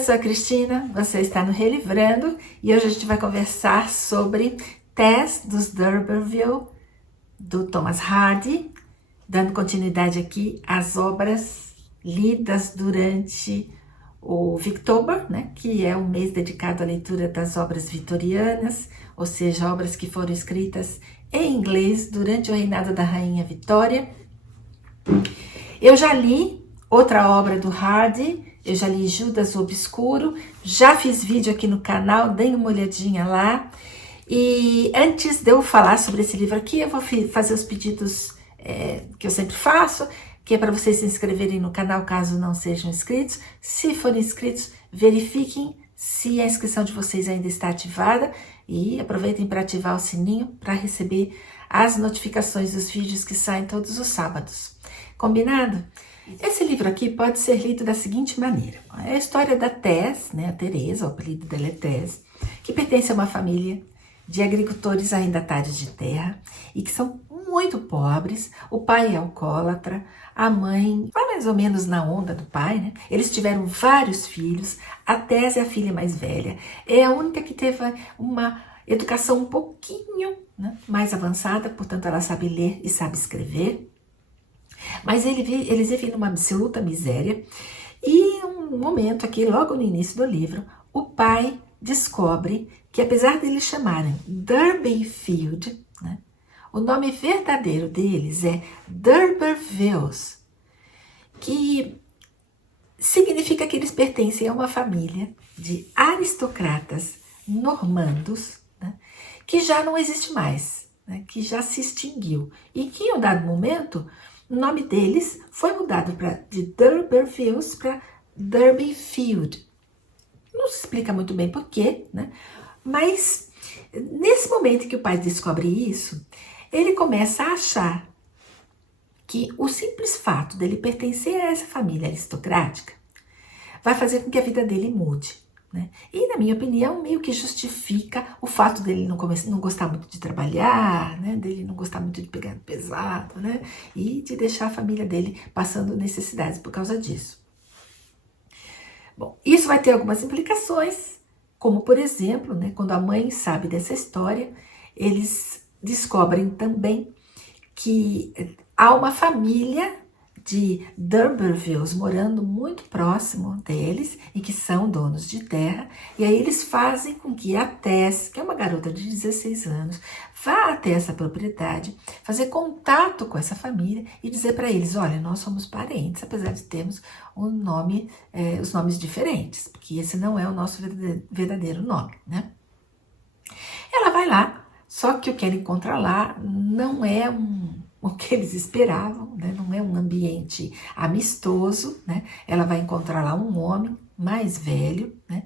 sou a Cristina, você está no Relivrando e hoje a gente vai conversar sobre Tess dos D'Urberville, do Thomas Hardy, dando continuidade aqui às obras lidas durante o Victober, né, que é um mês dedicado à leitura das obras vitorianas, ou seja, obras que foram escritas em inglês durante o reinado da Rainha Vitória. Eu já li outra obra do Hardy, eu já li Judas o Obscuro, já fiz vídeo aqui no canal, deem uma olhadinha lá. E antes de eu falar sobre esse livro aqui, eu vou fazer os pedidos que eu sempre faço, que é para vocês se inscreverem no canal caso não sejam inscritos. Se forem inscritos, verifiquem se a inscrição de vocês ainda está ativada e aproveitem para ativar o sininho para receber as notificações dos vídeos que saem todos os sábados. Combinado? Esse livro aqui pode ser lido da seguinte maneira. É a história da Tess, né, a Teresa, o apelido dela é Tess, que pertence a uma família de agricultores arrendatários de terra e que são muito pobres. O pai é alcoólatra, a mãe vai mais ou menos na onda do pai, né? Eles tiveram vários filhos, a Tess é a filha mais velha, é a única que teve uma educação um pouquinho, né, mais avançada, portanto ela sabe ler e sabe escrever. Mas eles vivem numa absoluta miséria e um momento aqui, logo no início do livro, o pai descobre que apesar de eles chamarem D'Urberfield, né, o nome verdadeiro deles é D'Urbervilles, que significa que eles pertencem a uma família de aristocratas normandos, né, que já não existe mais, né, que já se extinguiu e que em um dado momento o nome deles foi mudado de D'Urbervilles para D'Urberfield. Não se explica muito bem porquê, né? Mas nesse momento que o pai descobre isso, ele começa a achar que o simples fato dele pertencer a essa família aristocrática vai fazer com que a vida dele mude, né? E, na minha opinião, meio que justifica o fato dele não gostar muito de trabalhar, né? Dele não gostar muito de pegar pesado, né? E de deixar a família dele passando necessidades por causa disso. Bom, isso vai ter algumas implicações, como, por exemplo, né, quando a mãe sabe dessa história, eles descobrem também que há uma família de D'Urbervilles morando muito próximo deles e que são donos de terra, e aí eles fazem com que a Tess, que é uma garota de 16 anos, vá até essa propriedade, fazer contato com essa família e dizer para eles, olha, nós somos parentes, apesar de termos um nome, os nomes diferentes, porque esse não é o nosso verdadeiro nome, né? Ela vai lá, só que o que ela encontra lá não é o que eles esperavam, né? Não é um ambiente amistoso, né? Ela vai encontrar lá um homem mais velho, né?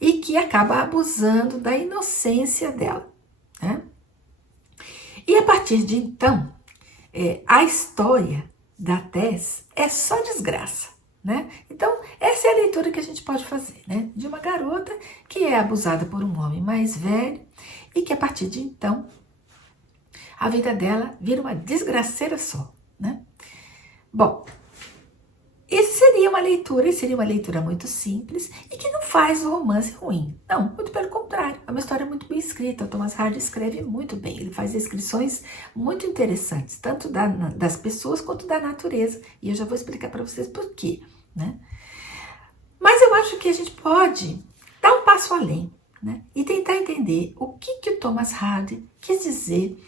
E que acaba abusando da inocência dela, né? E a partir de então, a história da Tess é só desgraça, né? Então, essa é a leitura que a gente pode fazer, né? De uma garota que é abusada por um homem mais velho e que a partir de então a vida dela vira uma desgraceira só, né? Bom, essa seria uma leitura muito simples e que não faz o romance ruim. Não, muito pelo contrário, é uma história muito bem escrita. O Thomas Hardy escreve muito bem, ele faz descrições muito interessantes, tanto das pessoas quanto da natureza. E eu já vou explicar para vocês por quê, né? Mas eu acho que a gente pode dar um passo além, né? E tentar entender o que o Thomas Hardy quis dizer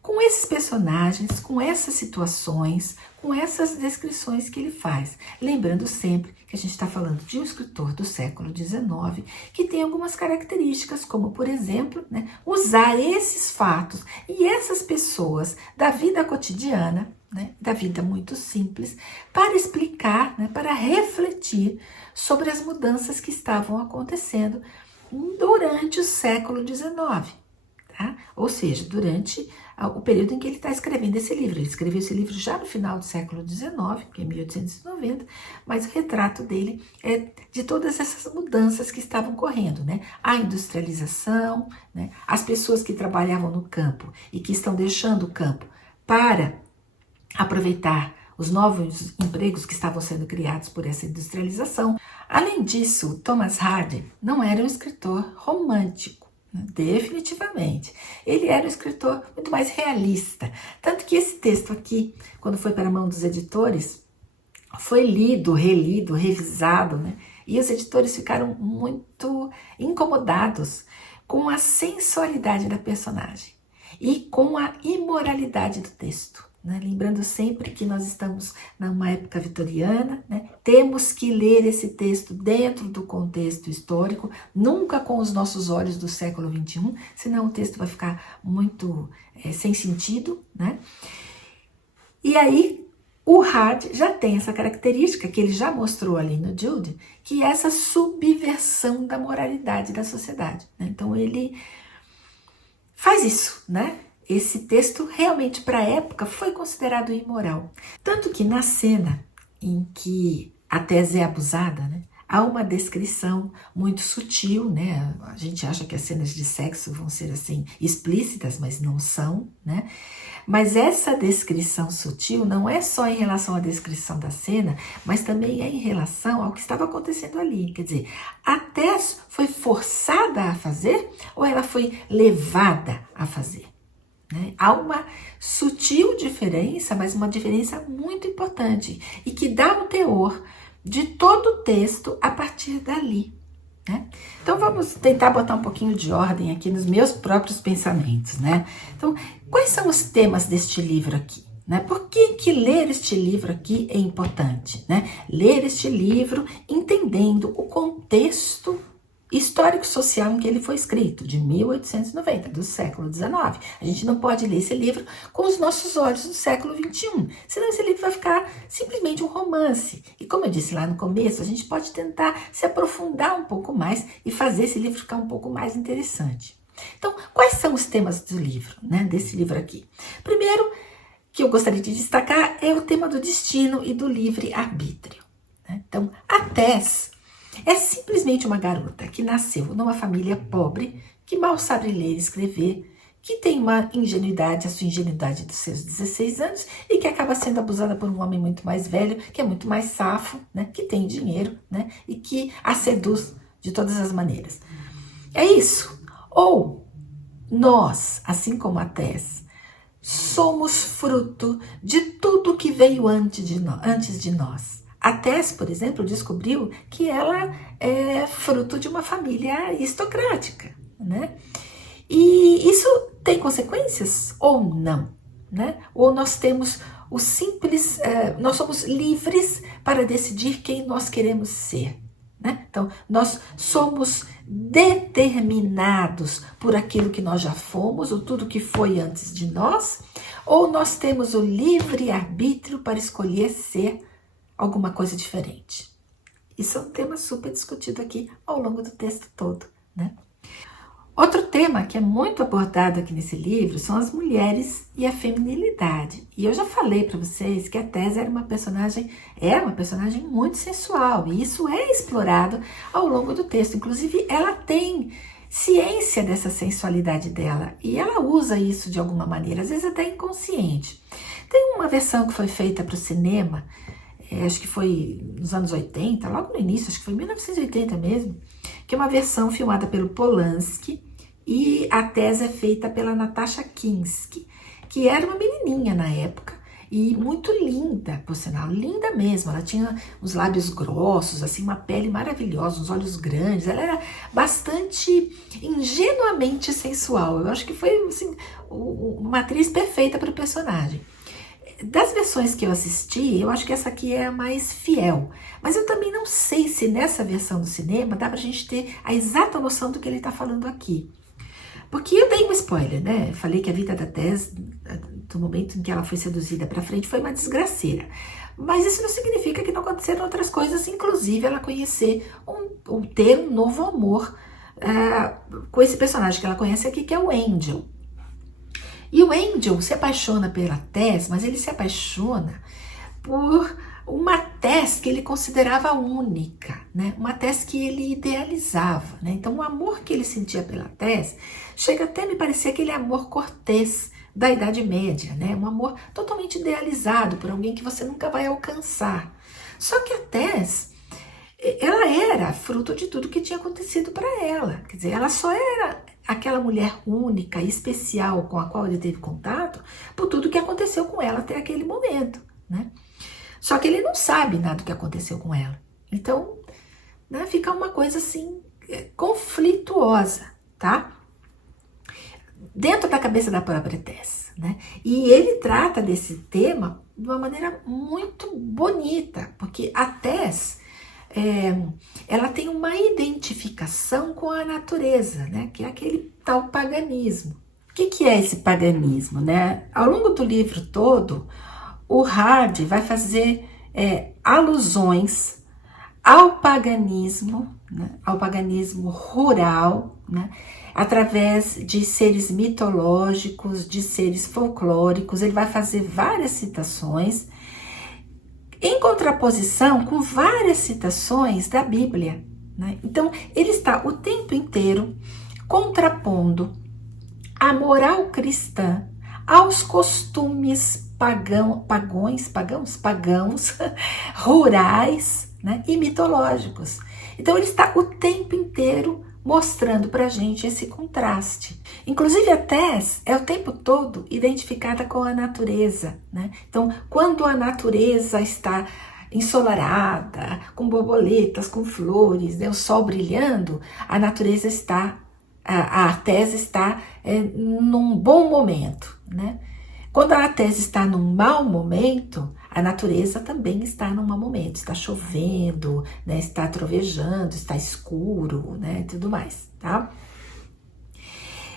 com esses personagens, com essas situações, com essas descrições que ele faz. Lembrando sempre que a gente está falando de um escritor do século XIX que tem algumas características, como, por exemplo, né, usar esses fatos e essas pessoas da vida cotidiana, né, da vida muito simples, para explicar, né, para refletir sobre as mudanças que estavam acontecendo durante o século XIX. Tá? Ou seja, durante o período em que ele está escrevendo esse livro. Ele escreveu esse livro já no final do século XIX, que é 1890, mas o retrato dele é de todas essas mudanças que estavam correndo, né? A industrialização, né? As pessoas que trabalhavam no campo e que estão deixando o campo para aproveitar os novos empregos que estavam sendo criados por essa industrialização. Além disso, Thomas Hardy não era um escritor romântico, né? Definitivamente. Ele era um escritor muito mais realista. Tanto que esse texto aqui, quando foi para a mão dos editores, foi lido, relido, revisado, né? E os editores ficaram muito incomodados com a sensualidade da personagem e com a imoralidade do texto, né? Lembrando sempre que nós estamos numa época vitoriana, né? Temos que ler esse texto dentro do contexto histórico, nunca com os nossos olhos do século XXI, senão o texto vai ficar muito sem sentido, né? E aí, o Hardy já tem essa característica que ele já mostrou ali no Jude, que é essa subversão da moralidade da sociedade, né? Então ele faz isso, né? Esse texto realmente para a época foi considerado imoral. Tanto que na cena em que a Tess é abusada, né, há uma descrição muito sutil, né? A gente acha que as cenas de sexo vão ser assim explícitas, mas não são, né? Mas essa descrição sutil não é só em relação à descrição da cena, mas também é em relação ao que estava acontecendo ali. Quer dizer, a Tess foi forçada a fazer ou ela foi levada a fazer? Né? Há uma sutil diferença, mas uma diferença muito importante e que dá o teor de todo o texto a partir dali. Né? Então vamos tentar botar um pouquinho de ordem aqui nos meus próprios pensamentos, né? Então, quais são os temas deste livro aqui? Né? Por que ler este livro aqui é importante? Né? Ler este livro entendendo o contexto histórico-social em que ele foi escrito, de 1890, do século XIX. A gente não pode ler esse livro com os nossos olhos do século XXI, senão esse livro vai ficar simplesmente um romance. E como eu disse lá no começo, a gente pode tentar se aprofundar um pouco mais e fazer esse livro ficar um pouco mais interessante. Então, quais são os temas do livro, né, desse livro aqui? Primeiro, que eu gostaria de destacar é o tema do destino e do livre-arbítrio. Né? Então, a Tess é simplesmente uma garota que nasceu numa família pobre, que mal sabe ler e escrever, que tem uma ingenuidade, a sua ingenuidade dos seus 16 anos, e que acaba sendo abusada por um homem muito mais velho, que é muito mais safo, né, que tem dinheiro, né, e que a seduz de todas as maneiras. É isso. Ou nós, assim como a Tess, somos fruto de tudo que veio antes de nós. A Tess, por exemplo, descobriu que ela é fruto de uma família aristocrática, né? E isso tem consequências ou não, né? Ou nós temos o simples, nós somos livres para decidir quem nós queremos ser, né? Então, nós somos determinados por aquilo que nós já fomos, ou tudo que foi antes de nós, ou nós temos o livre-arbítrio para escolher ser alguma coisa diferente. Isso é um tema super discutido aqui ao longo do texto todo, né? Outro tema que é muito abordado aqui nesse livro são as mulheres e a feminilidade. E eu já falei para vocês que a Tess é uma personagem muito sensual, e isso é explorado ao longo do texto. Inclusive, ela tem ciência dessa sensualidade dela, e ela usa isso de alguma maneira, às vezes até inconsciente. Tem uma versão que foi feita para o cinema, acho que foi nos anos 80, logo no início, acho que foi 1980 mesmo, que é uma versão filmada pelo Polanski, e a Tess é feita pela Natasha Kinski, que era uma menininha na época, e muito linda, por sinal, linda mesmo. Ela tinha os lábios grossos, assim, uma pele maravilhosa, uns olhos grandes, ela era bastante ingenuamente sensual. Eu acho que foi assim, uma atriz perfeita para o personagem. Das versões que eu assisti, eu acho que essa aqui é a mais fiel. Mas eu também não sei se nessa versão do cinema dá pra gente ter a exata noção do que ele tá falando aqui. Porque eu dei um spoiler, né? Falei que a vida da Tess, do momento em que ela foi seduzida pra frente, foi uma desgraceira. Mas isso não significa que não aconteceram outras coisas, inclusive ela conhecer, ter um novo amor com esse personagem que ela conhece aqui, que é o Angel. E o Angel se apaixona pela Tess, mas ele se apaixona por uma Tess que ele considerava única, né? Uma Tess que ele idealizava, né? Então o amor que ele sentia pela Tess chega até a me parecer aquele amor cortês da Idade Média, né? Um amor totalmente idealizado por alguém que você nunca vai alcançar. Só que a Tess, ela era fruto de tudo que tinha acontecido para ela. Quer dizer, ela só era aquela mulher única e especial com a qual ele teve contato por tudo que aconteceu com ela até aquele momento, né? Só que ele não sabe nada do que aconteceu com ela. Então, né, fica uma coisa assim, conflituosa, tá? Dentro da cabeça da própria Tess, né? E ele trata desse tema de uma maneira muito bonita, porque a Tess, ela tem uma identificação com a natureza, né? Que é aquele tal paganismo. O que é esse paganismo, né? Ao longo do livro todo, o Hardy vai fazer alusões ao paganismo, né? Ao paganismo rural, né? Através de seres mitológicos, de seres folclóricos. Ele vai fazer várias citações em contraposição com várias citações da Bíblia, né? Então, ele está o tempo inteiro contrapondo a moral cristã aos costumes pagãos, rurais, né? E mitológicos. Então, ele está o tempo inteiro mostrando pra gente esse contraste. Inclusive a Tess é o tempo todo identificada com a natureza, né? Então, quando a natureza está ensolarada, com borboletas, com flores, né? O sol brilhando, a natureza está, a Tess está num bom momento, né? Quando a Tess está num mau momento, a natureza também está num mau momento. Está chovendo, né? Está trovejando, está escuro, né? Tudo mais, tá?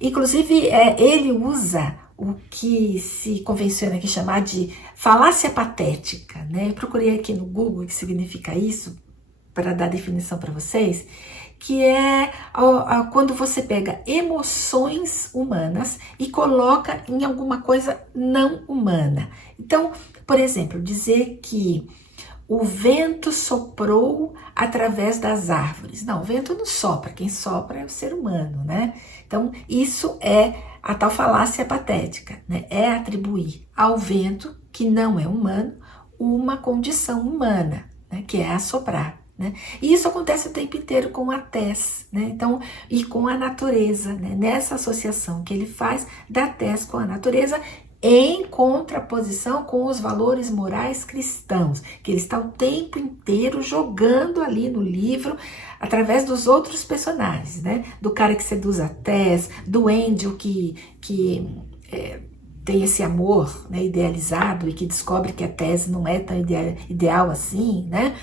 Inclusive, ele usa o que se convenciona aqui chamar de falácia patética, né? Eu procurei aqui no Google o que significa isso, para dar definição para vocês, que é quando você pega emoções humanas e coloca em alguma coisa não humana. Então, por exemplo, dizer que o vento soprou através das árvores. Não, o vento não sopra, quem sopra é o ser humano, né? Então, isso é a tal falácia patética, né? É atribuir ao vento, que não é humano, uma condição humana, né? Que é assoprar. Né? E isso acontece o tempo inteiro com a Tess, né? Então, e com a natureza, né? Nessa associação que ele faz da Tess com a natureza, em contraposição com os valores morais cristãos, que ele está o tempo inteiro jogando ali no livro, através dos outros personagens, né? Do cara que seduz a Tess, do Angel que tem esse amor, né, idealizado e que descobre que a Tess não é tão ideal assim, né?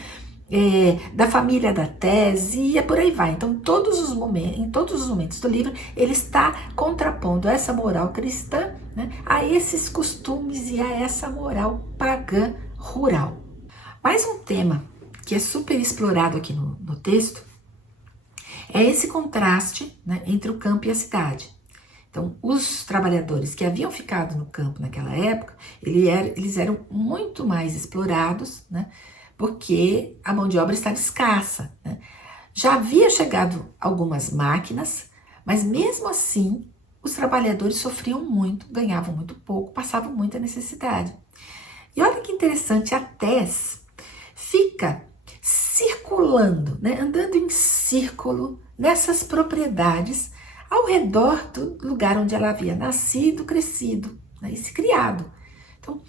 Da família da Tess e por aí vai. Então, em todos os momentos do livro, ele está contrapondo essa moral cristã, né, a esses costumes e a essa moral pagã rural. Mais um tema que é super explorado aqui no texto é esse contraste, né, entre o campo e a cidade. Então, os trabalhadores que haviam ficado no campo naquela época, eles eram muito mais explorados, né, porque a mão de obra estava escassa, né? Já havia chegado algumas máquinas, mas mesmo assim os trabalhadores sofriam muito, ganhavam muito pouco, passavam muita necessidade. E olha que interessante, a Tess fica circulando, né? Andando em círculo nessas propriedades ao redor do lugar onde ela havia nascido, crescido, né? E se criado. Então,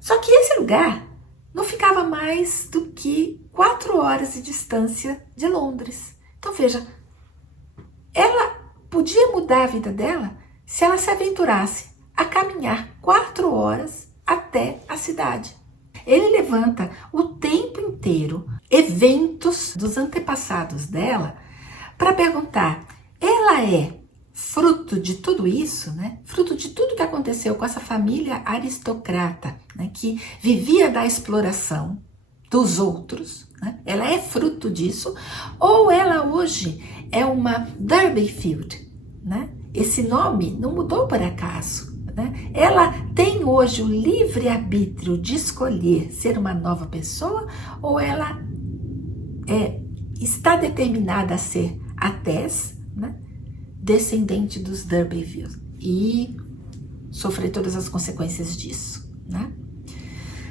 só que esse lugar não ficava mais do que 4 horas de distância de Londres. Então veja, ela podia mudar a vida dela se ela se aventurasse a caminhar 4 horas até a cidade. Ele levanta o tempo inteiro eventos dos antepassados dela para perguntar, ela é fruto de tudo isso, né? Fruto de tudo que aconteceu com essa família aristocrata, né? Que vivia da exploração dos outros, né? Ela é fruto disso, ou ela hoje é uma Durbeyfield, né? Esse nome não mudou por acaso, né? Ela tem hoje o livre-arbítrio de escolher ser uma nova pessoa, ou ela está determinada a ser a Tess, né? Descendente dos Durbeyfield. E sofrer todas as consequências disso, né?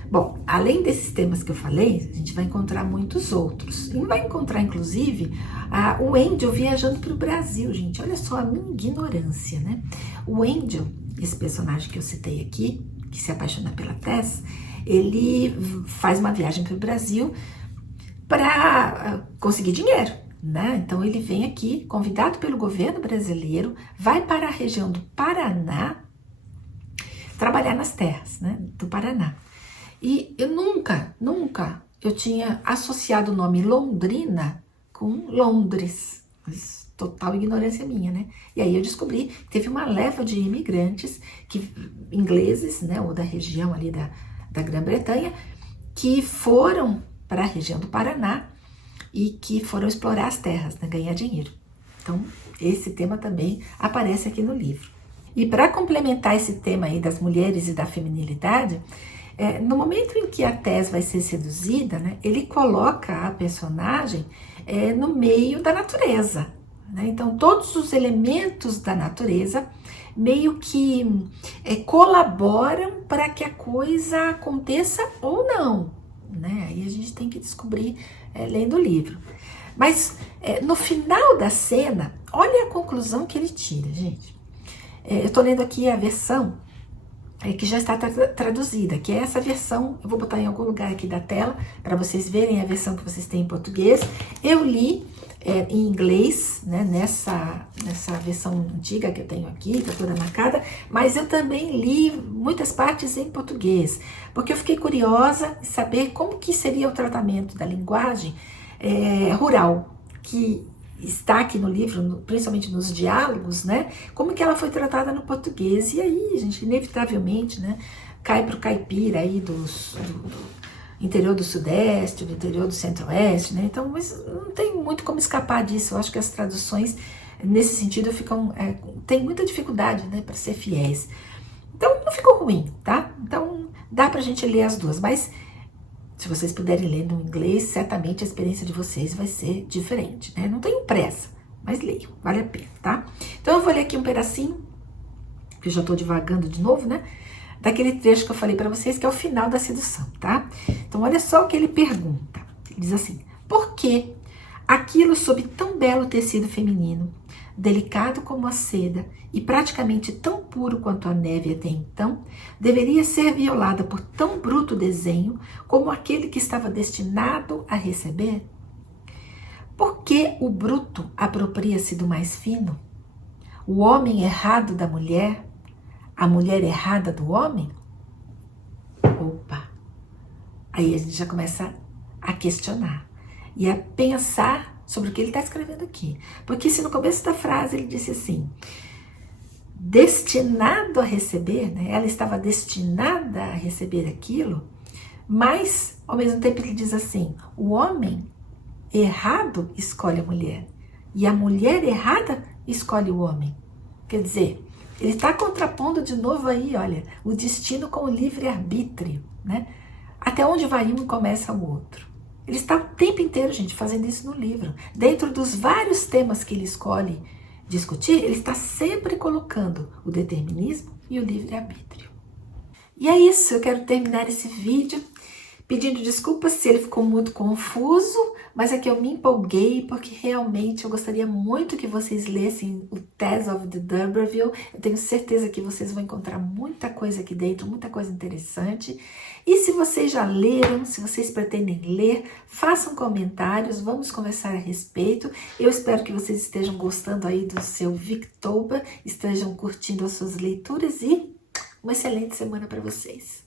Bom, além desses temas que eu falei, a gente vai encontrar muitos outros. E vai encontrar, inclusive, o Angel viajando para o Brasil, gente. Olha só a minha ignorância, né? O Angel, esse personagem que eu citei aqui, que se apaixona pela Tess, ele faz uma viagem para o Brasil para conseguir dinheiro, né? Então ele vem aqui, convidado pelo governo brasileiro, vai para a região do Paraná, trabalhar nas terras, né, do Paraná. E eu nunca eu tinha associado o nome Londrina com Londres. Total ignorância minha, né? E aí eu descobri que teve uma leva de imigrantes, ingleses, né, ou da região ali da Grã-Bretanha, que foram para a região do Paraná e que foram explorar as terras, né, ganhar dinheiro. Então, esse tema também aparece aqui no livro. E para complementar esse tema aí das mulheres e da feminilidade, no momento em que a Tess vai ser seduzida, né, ele coloca a personagem no meio da natureza, né? Então, todos os elementos da natureza meio que colaboram para que a coisa aconteça ou não, né? Aí a gente tem que descobrir lendo o livro. Mas no final da cena, olha a conclusão que ele tira, gente. Eu estou lendo aqui a versão que já está traduzida, que é essa versão, eu vou botar em algum lugar aqui da tela, para vocês verem a versão que vocês têm em português. Eu li em inglês, né, nessa versão antiga que eu tenho aqui, tá toda marcada, mas eu também li muitas partes em português, porque eu fiquei curiosa em saber como que seria o tratamento da linguagem rural, que está aqui no livro, principalmente nos diálogos, né? Como que ela foi tratada no português. E aí, gente, inevitavelmente, né, cai pro caipira aí do interior do Sudeste, do interior do Centro-Oeste, né? Então, mas não tem muito como escapar disso. Eu acho que as traduções, nesse sentido, tem muita dificuldade, né, para ser fiéis. Então, não ficou ruim, tá? Então, dá pra gente ler as duas, mas se vocês puderem ler no inglês, certamente a experiência de vocês vai ser diferente, né? Não tenho pressa, mas leiam, vale a pena, tá? Então eu vou ler aqui um pedacinho, que eu já tô divagando de novo, né? Daquele trecho que eu falei pra vocês, que é o final da sedução, tá? Então olha só o que ele pergunta. Ele diz assim: por que aquilo sob tão belo tecido feminino, delicado como a seda e praticamente tão puro quanto a neve até então, deveria ser violada por tão bruto desenho como aquele que estava destinado a receber? Por que o bruto apropria-se do mais fino? O homem errado da mulher, a mulher errada do homem? Opa! Aí a gente já começa a questionar e a pensar sobre o que ele está escrevendo aqui. Porque se no começo da frase ele disse assim, destinado a receber, né? Ela estava destinada a receber aquilo, mas ao mesmo tempo ele diz assim, o homem errado escolhe a mulher e a mulher errada escolhe o homem. Quer dizer, ele está contrapondo de novo aí, olha, o destino com o livre-arbítrio, né? Até onde vai um e começa o outro. Ele está o tempo inteiro, gente, fazendo isso no livro. Dentro dos vários temas que ele escolhe discutir, ele está sempre colocando o determinismo e o livre-arbítrio. E é isso, eu quero terminar esse vídeo pedindo desculpas se ele ficou muito confuso, mas é que eu me empolguei porque realmente eu gostaria muito que vocês lessem o Tess of the D'Urberville. Eu tenho certeza que vocês vão encontrar muita coisa aqui dentro, muita coisa interessante. E se vocês já leram, se vocês pretendem ler, façam comentários, vamos conversar a respeito. Eu espero que vocês estejam gostando aí do seu Victober, estejam curtindo as suas leituras e uma excelente semana para vocês.